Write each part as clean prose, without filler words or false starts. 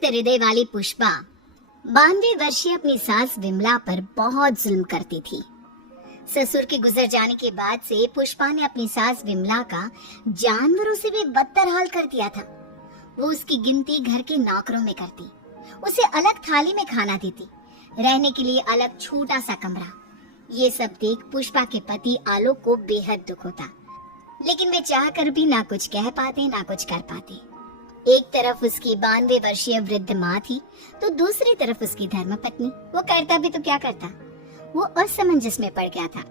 सख्त हृदय वाली पुष्पा 92 वर्षीय अपनी सास विमला पर बहुत जुल्म करती थी। ससुर के गुजर जाने के बाद से पुष्पा ने अपनी सास विमला का जानवरों से भी बदतर हाल कर दिया था। वो उसकी गिनती घर के नौकरों में करती, उसे अलग थाली में खाना देती, रहने के लिए अलग छोटा सा कमरा। ये सब देख पुष्पा के पति आलोक को बेहद दुख होता, लेकिन वे चाह कर भी ना कुछ कह पाते ना कुछ कर पाते। एक तरफ उसकी 92 वर्षीय वृद्ध माँ थी, तो दूसरी तरफ उसकी धर्मपत्नी। वो करता भी तो क्या करता, वो असमंजस में पड़ गया था।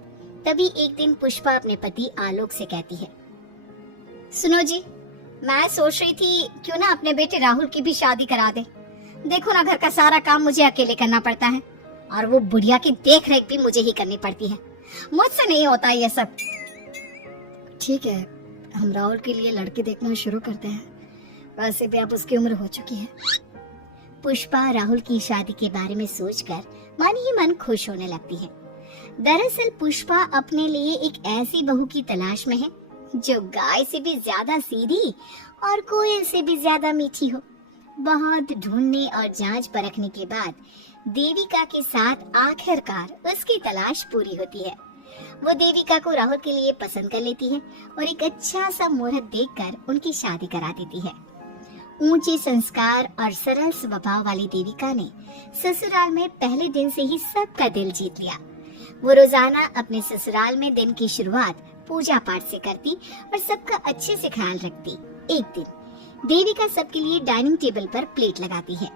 तभी एक दिन पुष्पा अपने पति आलोक से कहती है, सुनो जी, मैं सोच रही थी क्यों ना अपने बेटे राहुल की भी शादी करा दे। देखो ना, घर का सारा काम मुझे अकेले करना पड़ता है और वो बुढ़िया की देख रेख भी मुझे ही करनी पड़ती है। मुझसे नहीं होता ये सब। ठीक है, हम राहुल के लिए लड़की देखना शुरू करते हैं। वैसे भी अब उसकी उम्र हो चुकी है। पुष्पा राहुल की शादी के बारे में सोचकर मन ही मन खुश होने लगती है। दरअसल पुष्पा अपने लिए एक ऐसी बहू की तलाश में है जो गाय से भी ज्यादा सीधी और कोयल से भी ज्यादा मीठी हो। बहुत ढूंढने और जांच परखने के बाद देविका के साथ आखिरकार उसकी तलाश पूरी होती है। वो देविका को राहुल के लिए पसंद कर लेती है और एक अच्छा सा मुहूर्त देखकर उनकी शादी करा देती है। ऊंचे संस्कार और सरल स्वभाव वाली देविका ने ससुराल में पहले दिन से ही सबका दिल जीत लिया। वो रोजाना अपने ससुराल में दिन की शुरुआत पूजा पाठ से करती और सबका अच्छे से ख्याल रखती। एक दिन देविका सबके लिए डाइनिंग टेबल पर प्लेट लगाती है।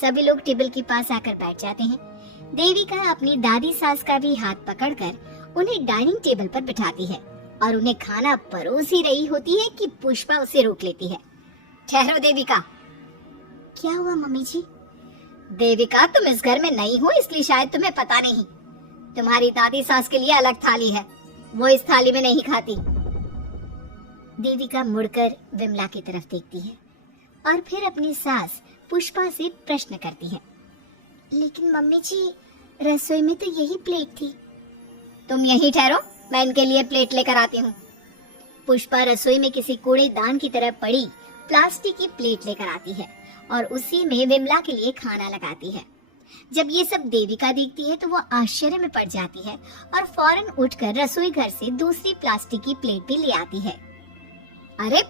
सभी लोग टेबल के पास आकर बैठ जाते हैं। देविका अपनी दादी सास का भी हाथ पकड़कर उन्हें डाइनिंग टेबल पर बिठाती है और उन्हें खाना परोस ही रही होती है कि पुष्पा उसे रोक लेती है। ठहरो देविका। क्या हुआ मम्मी जी? देविका, तुम इस घर में नई हो इसलिए शायद तुम्हें पता नहीं। तुम्हारी दादी सास के लिए अलग थाली है, वो इस थाली में नहीं खाती। देविका मुड़कर विमला की तरफ देखती है और फिर अपनी सास पुष्पा से प्रश्न करती है, लेकिन मम्मी जी, रसोई में तो यही प्लेट थी। तुम यहीं ठहरो, मैं इनके लिए प्लेट लेकर आती हूँ। पुष्पा रसोई में किसी कूड़ेदान की तरह पड़ी प्लास्टिक की प्लेट लेकर आती है और उसी में विमला के लिए खाना लगाती है। जब ये सब देविका देखती है तो वो आश्चर्य में पड़ जाती है और फौरन उठकर रसोई घर से दूसरी प्लास्टिक की प्लेट भी ले आती है। अरे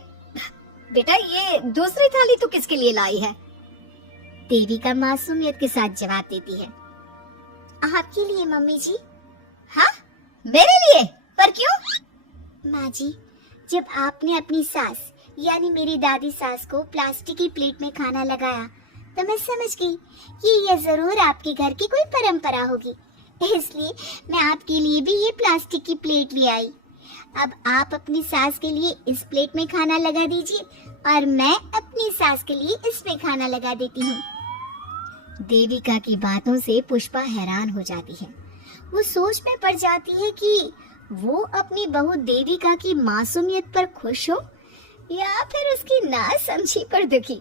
बेटा, ये दूसरी थाली तो किसके लिए लाई है? देविका मासूमियत के साथ जवाब देती है, आपके लिए मम्मी जी। हाँ, मेरे लिए? पर क्यों? माँ जी, जब आपने अपनी सास यानी मेरी दादी सास को प्लास्टिक की प्लेट में खाना लगाया तो मैं समझ गई कि यह जरूर आपके घर की कोई परंपरा होगी, इसलिए मैं आपके लिए भी ये प्लास्टिक की प्लेट ले आई। अब आप अपनी सास के लिए इस प्लेट में खाना लगा दीजिए और मैं अपनी सास के लिए इसमें खाना लगा देती हूँ। देविका की बातों से पुष्पा हैरान हो जाती है। वो सोच में पड़ जाती है कि वो अपनी बहू देविका की मासूमियत पर खुश हो या फिर उसकी नासमझी पर दुखी।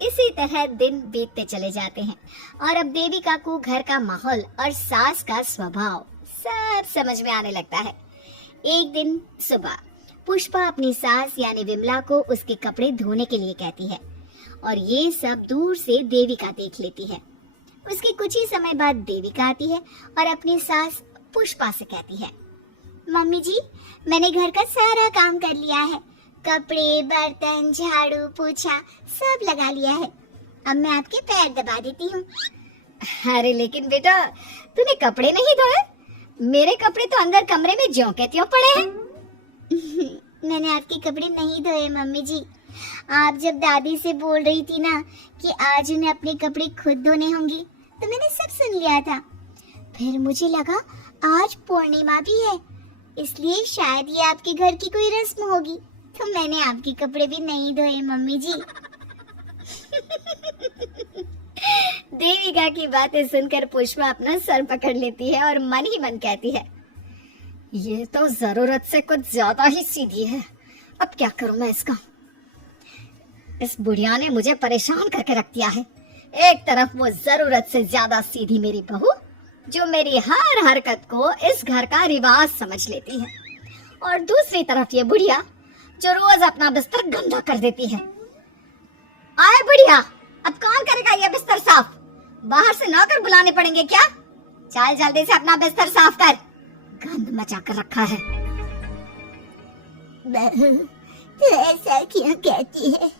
इसी तरह दिन बीतते चले जाते हैं और अब देविका को घर का माहौल और सास का स्वभाव सब समझ में आने लगता है। एक दिन सुबह पुष्पा अपनी सास यानी विमला को उसके कपड़े धोने के लिए कहती है और ये सब दूर से देविका देख लेती है। उसके कुछ ही समय बाद देविका आती है और अपनी सास पुष्पा से कहती है, मम्मी जी, मैंने घर का सारा काम कर लिया है। कपड़े, बर्तन, झाड़ू, पोछा सब लगा लिया है। अब मैं आपके पैर दबा देती हूँ। अरे लेकिन बेटा, तूने कपड़े नहीं धोए? मेरे कपड़े तो अंदर कमरे में ज्यों के त्यों पड़े हैं। मैंने आपके कपड़े नहीं धोए मम्मी जी। आप जब दादी से बोल रही थी ना कि आज उन्हें अपने कपड़े खुद धोने होंगे, तो मैंने सब सुन लिया था। फिर मुझे लगा आज पूर्णिमा भी है, इसलिए शायद ये आपके घर की कोई रस्म होगी, तो मैंने आपके कपड़े भी नहीं धोए मम्मी जी। देविका की बातें सुनकर पुष्पा अपना सर पकड़ लेती है और मन ही मन कहती है, ये तो जरूरत से कुछ ज्यादा ही सीधी है। अब क्या करूं मैं इसका? इस बुढ़िया ने मुझे परेशान करके रख दिया है। एक तरफ वो जरूरत से ज्यादा सीधी मेरी बहू, जो मेरी हर हरकत को इस घर का रिवाज समझ लेती है, और दूसरी तरफ ये बुढ़िया जो रोज अपना बिस्तर गंदा कर देती है। आए बुढ़िया, अब कौन करेगा बाहर से नौकर बुलाने पड़ेंगे क्या? चल जल्दी से अपना बिस्तर साफ कर, गंद मचा कर रखा है। बहू, तू ऐसा क्यों कहती है?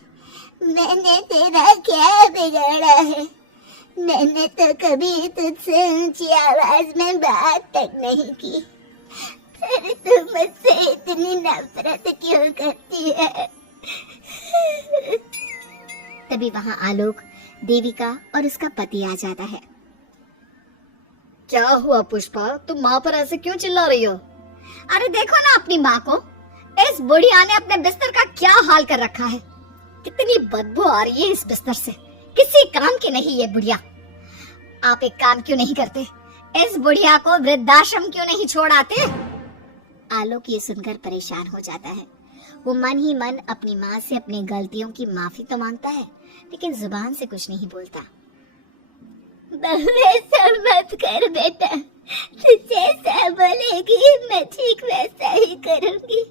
मैंने तेरा क्या बिगाड़ा है? मैंने तो कभी तुझसे ऊंची आवाज में बात तक नहीं की, फिर तू मुझसे इतनी नफरत क्यों करती है? तभी वहां आलोक, देविका और उसका पति आ जाता है। क्या हुआ पुष्पा, तुम माँ पर ऐसे क्यों चिल्ला रही हो? अरे देखो ना अपनी माँ को, इस बुढ़िया ने अपने बिस्तर का क्या हाल कर रखा है। कितनी बदबू आ रही है इस बिस्तर से, किसी काम की नहीं ये बुढ़िया। आप एक काम क्यों नहीं करते, इस बुढ़िया को वृद्धाश्रम क्यों नहीं छोड़ आते? आलोक ये सुनकर परेशान हो जाता है। वो मन ही मन अपनी माँ से अपनी गलतियों की माफी तो मांगता है, लेकिन जुबान से कुछ नहीं बोलता। बहू ऐसा मत कर बेटा, तू जैसा बोलेगी मैं ठीक वैसा ही करूंगी।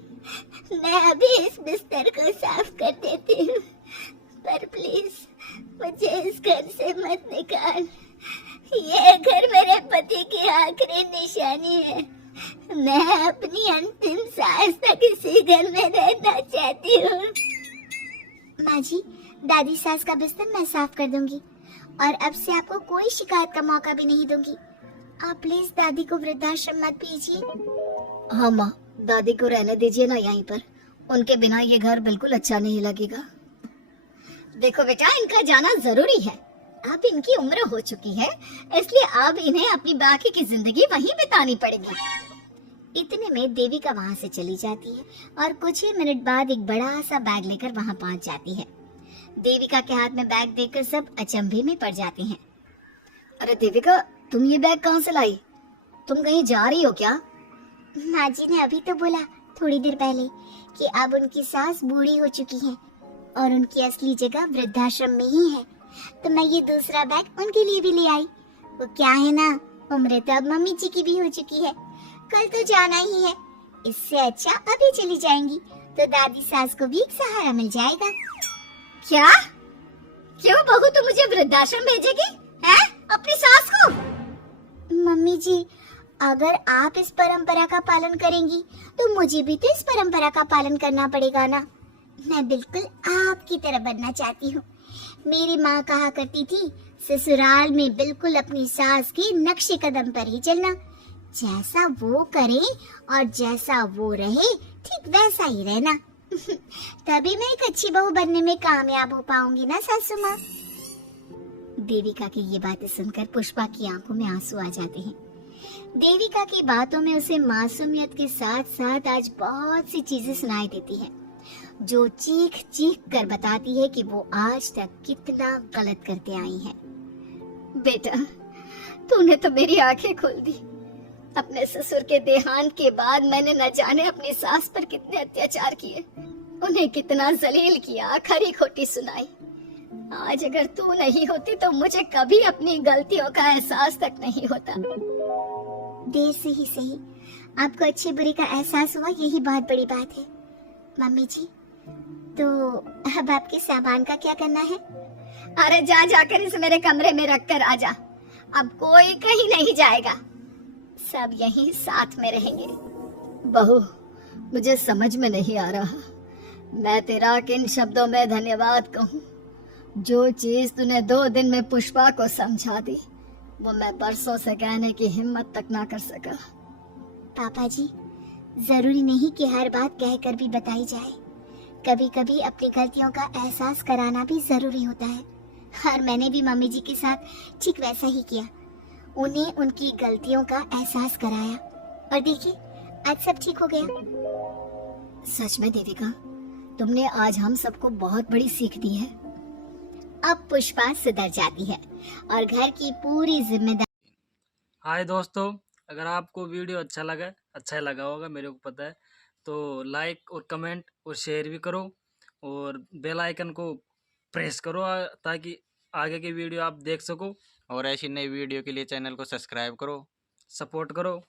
मैं अभी इस बिस्तर को साफ कर देती हूँ, पर प्लीज मुझे इस घर से मत निकाल। ये घर मेरे पति की आखिरी निशानी है। मैं अपनी अंतिम सांस तक इसी घर में रहना चाहती हूँ। माँ जी, दादी सास का बिस्तर मैं साफ कर दूंगी और अब से आपको कोई शिकायत का मौका भी नहीं दूंगी। आप प्लीज दादी को वृद्धाश्रम मत भेजिए। हाँ माँ, दादी को रहने दीजिए ना यहीं पर, उनके बिना ये घर बिल्कुल अच्छा नहीं लगेगा। देखो बेटा, इनका जाना जरूरी है, अब इनकी उम्र हो चुकी है, इसलिए अब इन्हें अपनी बाकी की जिंदगी वहीं बितानी पड़ेगी। इतने में देविका वहाँ से चली जाती है और कुछ ही मिनट बाद एक बड़ा सा बैग लेकर वहाँ पहुँच जाती है। देविका के हाथ में बैग देखकर सब अचंभे में पड़ जाते हैं। अरे देविका, तुम ये बैग कहाँ से लाई? तुम कहीं जा रही हो क्या? माँ जी ने अभी तो बोला थोड़ी देर पहले कि अब उनकी सास बूढ़ी हो चुकी है और उनकी असली जगह वृद्धाश्रम में ही है, तो मैं ये दूसरा बैग उनके लिए भी ले आई। वो क्या है ना, उम्र तो अब मम्मी जी की भी हो चुकी है, कल तो जाना ही है, इससे अच्छा अभी चली जाएंगी तो दादी सास को भी एक सहारा मिल जाएगा। क्या? क्यों बहू, तो मुझे वृद्धाश्रम भेजेगी हैं? अपनी सास को? मम्मी जी, अगर आप इस परंपरा का पालन करेंगी तो मुझे भी तो इस परंपरा का पालन करना पड़ेगा ना। मैं बिल्कुल आपकी तरह बनना चाहती हूँ। मेरी माँ कहा करती थी, ससुराल में बिल्कुल अपनी सास के नक्शे कदम पर ही चलना, जैसा वो करे और जैसा वो रहे ठीक वैसा ही रहना। तभी मैं एक अच्छी बहू बनने में कामयाब हो पाऊंगी ना सासू माँ। देविका की ये बातें सुनकर पुष्पा की आंखों में आंसू आ जाते हैं। देविका की बातों में उसे मासूमियत के साथ साथ आज बहुत सी चीजें सुनाई देती हैं, जो चीख चीख कर बताती है कि वो आज तक कितना गलत करते आई हैं। बेटा, तूने तो मेरी आंखें खोल दी। अपने ससुर के देहांत के बाद मैंने न जाने अपनी सास पर कितने अत्याचार किए, उन्हें कितना जलील किया, खरी खोटी सुनाई। आज अगर तू नहीं होती तो मुझे कभी अपनी गलतियों का एहसास तक नहीं होता। देर से ही सही, आपको अच्छी बुरी का एहसास हुआ, यही बहुत बड़ी बात है। मम्मी जी, तो अब आपके सामान का क्या करना है? अरे जा जाकर इसे मेरे कमरे में रख कर आ जा। अब कोई कहीं नहीं जाएगा, सब यहीं साथ में रहेंगे। बहू, मुझे समझ में नहीं आ रहा मैं तेरा किन शब्दों में धन्यवाद कहूँ। जो चीज तूने 2 दिन में पुष्पा को समझा दी, वो मैं बरसों से कहने की हिम्मत तक ना कर सका। पापा जी, जरूरी नहीं कि हर बात कहकर भी बताई जाए, कभी कभी अपनी गलतियों का एहसास कराना भी जरूरी होता है। और मैंने भी मम्मी जी के साथ ठीक वैसा ही किया, उन्हें उनकी गलतियों का एहसास कराया और देखिए आज सब ठीक हो गया। सच में देविका, तुमने आज हम सबको बहुत बड़ी सीख दी है। अब पुष्पा सुधर जाती है और घर की पूरी जिम्मेदारी। हाय दोस्तों, अगर आपको वीडियो अच्छा लगा होगा, मेरे को पता है, तो लाइक और कमेंट और शेयर भी करो और बेल आइकन को प्रेस करो ताकि आगे की वीडियो आप देख सको। और ऐसी नई वीडियो के लिए चैनल को सब्सक्राइब करो। सपोर्ट करो।